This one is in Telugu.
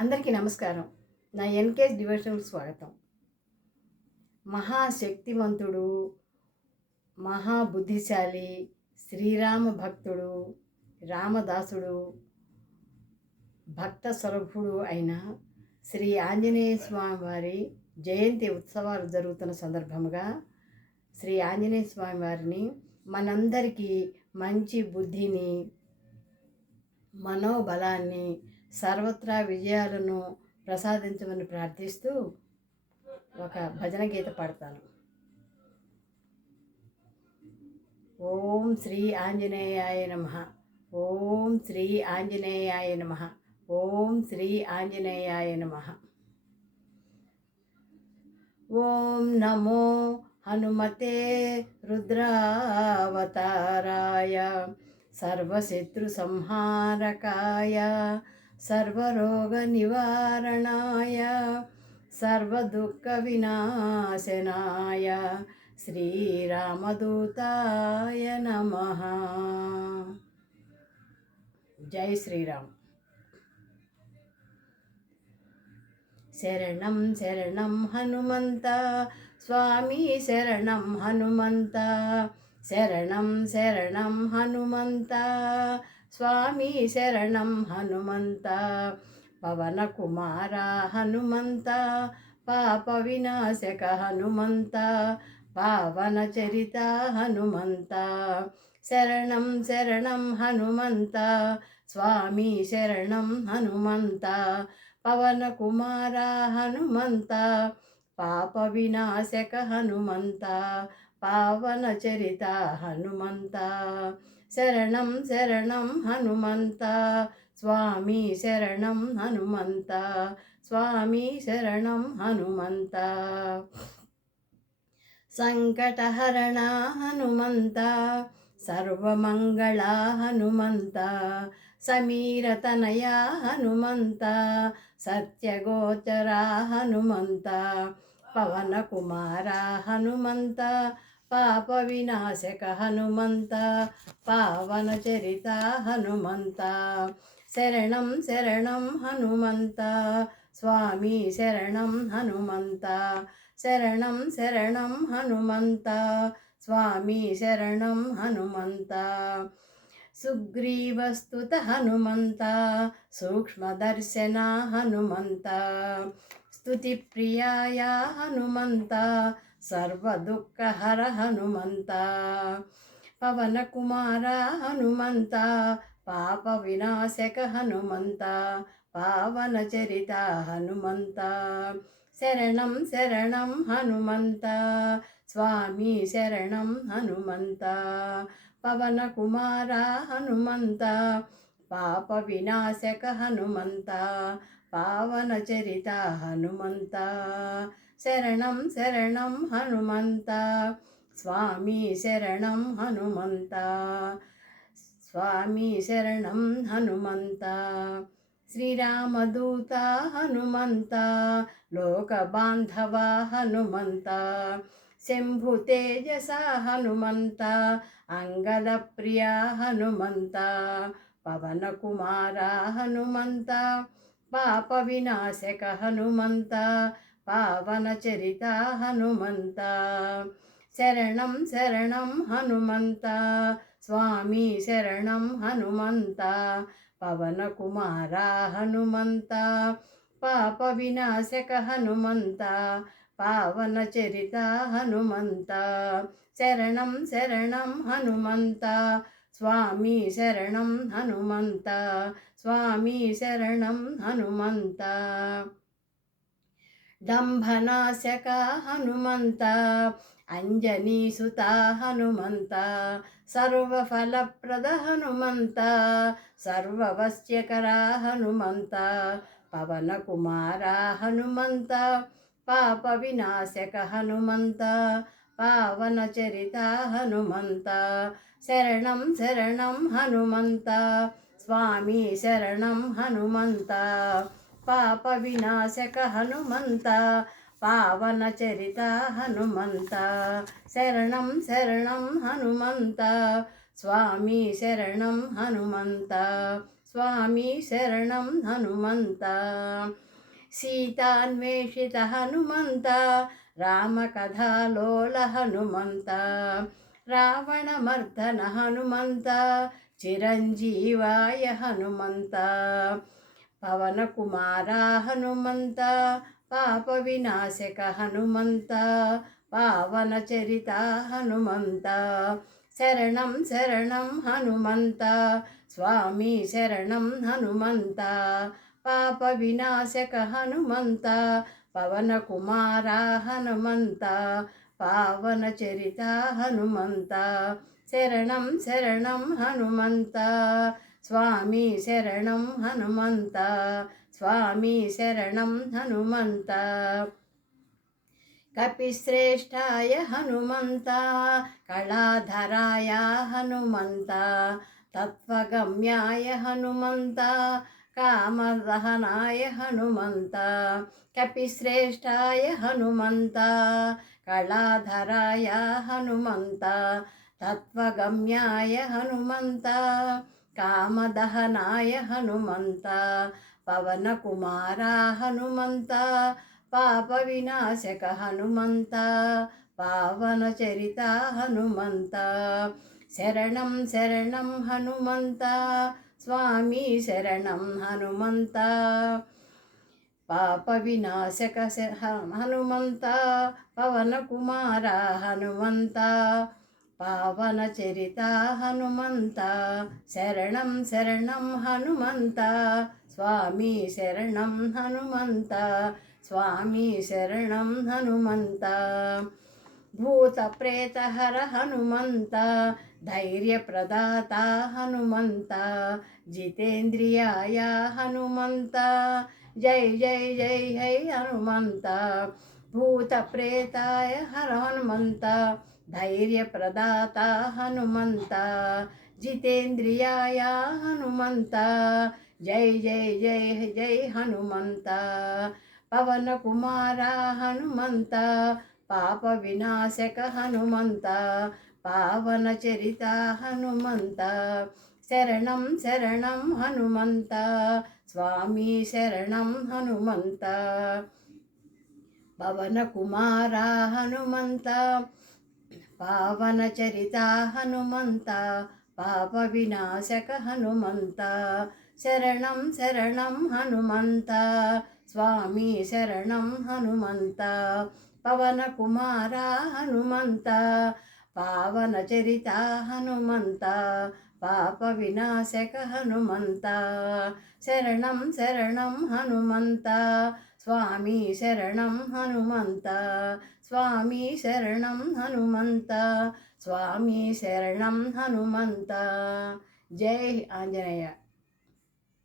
అందరికీ నమస్కారం. నా ఎన్‌కేఎస్ డివోషనల్‌కి స్వాగతం. మహాశక్తివంతుడు, మహాబుద్ధిశాలి, శ్రీరామ భక్తుడు, రామదాసుడు, భక్త సులభుడు అయిన శ్రీ ఆంజనేయ స్వామి వారి జయంతి ఉత్సవాలు జరుగుతున్న సందర్భముగా శ్రీ ఆంజనేయ స్వామి వారిని మనందరికీ మంచి బుద్ధిని, మనోబలాన్ని, సర్వత్రా విజయాలను ప్రసాదించమని ప్రార్థిస్తూ ఒక భజన గీత పాడతాను. ఓం శ్రీ ఆంజనేయాయ నమః. ఓం శ్రీ ఆంజనేయాయ నమః. ఓం శ్రీ ఆంజనేయాయ నమః. ఓం నమో హనుమతే రుద్రావతారాయ సర్వశత్రు సంహారకాయ సర్వరోగ నివారణాయ సర్వదుఃఖ వినాశనాయ శ్రీరామదూతాయ నమః. జై శ్రీరామ్. శరణం శరణం హనుమంత స్వామి, శరణం హనుమంత. శరణం శరణం హనుమంత స్వామి, శరణం హనుమంత. పవన కుమార హనుమంత, పాప వినాశక హనుమంత, పావన చరిత హనుమంత. శరణం శరణం హనుమంత స్వామి, శరణం హనుమంత. పవన కుమార హనుమంత, పాప వినాశక హనుమంత, పావన చరిత హనుమంత. శరణం శరణం హనుమంత స్వామి, శరణం హనుమంత. స్వామి శరణం హనుమంత. సంకటహరణ హనుమంత, సర్వమంగళ హనుమంత. సమీరతనయ హనుమంత, సత్యగోచర హనుమంత. పవన కుమార హనుమంత, పాప వినాశక హనుమంత, పావన చరిత హనుమంత. శరణం శరణం హనుమంత స్వామి, శరణం హనుమంత. శరణం శరణం హనుమంత స్వామి, శరణం హనుమంత. సుగ్రీవస్తుత హనుమంత, సూక్ష్మదర్శన హనుమంత. స్తుతి ప్రియాయ హనుమంత, సర్వదుఃఖహర హనుమంత. పవన కుమార హనుమంత, పాప వినాశక హనుమంత, పావన చరిత హనుమంత. శరణం శరణం హనుమంత స్వామి, శరణం హనుమంత. పవన కుమార హనుమంత, పాప వినాశక హనుమంత, పావన చరిత హనుమంత. శరణం శరణం హనుమంత స్వామి, శరణం హనుమంత. స్వామి శరణం హనుమంత. శ్రీరామదూత హనుమంత, లోక బాంధవ హనుమంత. శంభు తేజస హనుమంత, అంగద ప్రియ హనుమంత. పవన కుమార హనుమంత, పాప వినాశక హనుమంత, పావన చరిత హనుమంత. శరణం శరణం హనుమంత స్వామి, శరణం హనుమంత. పవన కుమార హనుమంత, పాప వినాశక హనుమంత, పావన చరిత హనుమంత. శరణం శరణం హనుమంత స్వామి, శరణం హనుమంత. స్వామి శరణం హనుమంత. డంభనాశక హనుమంత, అంజనీసుత హనుమంత. సర్వఫలప్రద హనుమంత, సర్వవశ్యకర హనుమంత. పవన కుమార హనుమంత, పాప వినాశక హనుమంత, పావన చరిత హనుమంత. శరణం శరణం హనుమంత స్వామి, శరణం హనుమంత. పాప వినాశక హనుమంత, పావన చరిత హనుమంత. శరణం శరణం హనుమంత స్వామి, శరణం హనుమంత. స్వామి శరణం హనుమంత. సీతాన్వేషిత హనుమంత, రామకథాలోల హనుమంత, రావణమర్దన హనుమంత, చిరంజీవాయ హనుమంత, పవనకుమారా హనుమంత, పాప వినాశక హనుమంత, పావనచరిత హనుమంత, శరణం శరణం హనుమంత, స్వామి శరణం హనుమంత, పాప వినాశక హనుమంత, పవనకుమార హనుమంత, పావనచరిత హనుమంత, శరణం శరణం హనుమంత, స్వామి శరణం హనుమంత, స్వామి శరణం హనుమంత. కపిశ్రేష్ఠాయ హనుమంత, కళాధరాయ హనుమంత, తత్వగమ్యాయ హనుమంత, కామదహనాయ హనుమంత. కపిశ్రేష్ఠాయ హనుమంత, కళాధరాయ హనుమంత, తత్వగమ్యాయ హనుమంత, కామదహనాయ హనుమంత, పవనకుమార హనుమంత, పాప వినాశక హనుమంత, పావనచరిత హనుమంత, శరణం శరణం హనుమంత, స్వామి శరణం హనుమంత, పాప వినాశక హనుమంత, పవనకుమార హనుమంత, పావనచరిత హనుమంత, శరణం శరణం హనుమంత, స్వామి శరణం హనుమంత, స్వామి శరణం హనుమంత. భూత ప్రేతహర హనుమంత, ధైర్యప్రదాత హనుమంత, జితేంద్రియాయ హనుమంత, జై జై జై హై హనుమంత. భూత ప్రేతాయ హర హనుమంత, ధైర్యప్రదాత హనుమంత, జితేంద్రియాయ హనుమంత, జై జై జై జై హనుమంత. పవనకుమార హనుమంత, పాప వినాశక హనుమంత, పావనచరిత హనుమంత, శరణం శరణం హనుమంత, స్వామి శరణం హనుమంత. పవనకుమార హనుమంత, పావనచరిత హనుమంత, పాప వినాశక హనుమంత, శరణం శరణం హనుమంత, స్వామి శరణం హనుమంత. పవనకుమార హనుమంత, పావనచరిత హనుమంత, పాప వినాశక హనుమంత, శరణం శరణం హనుమంత, స్వామి శరణం హనుమంత, స్వామి శరణం హనుమంత, స్వామి శరణం హనుమంత. జై ఆంజనేయ.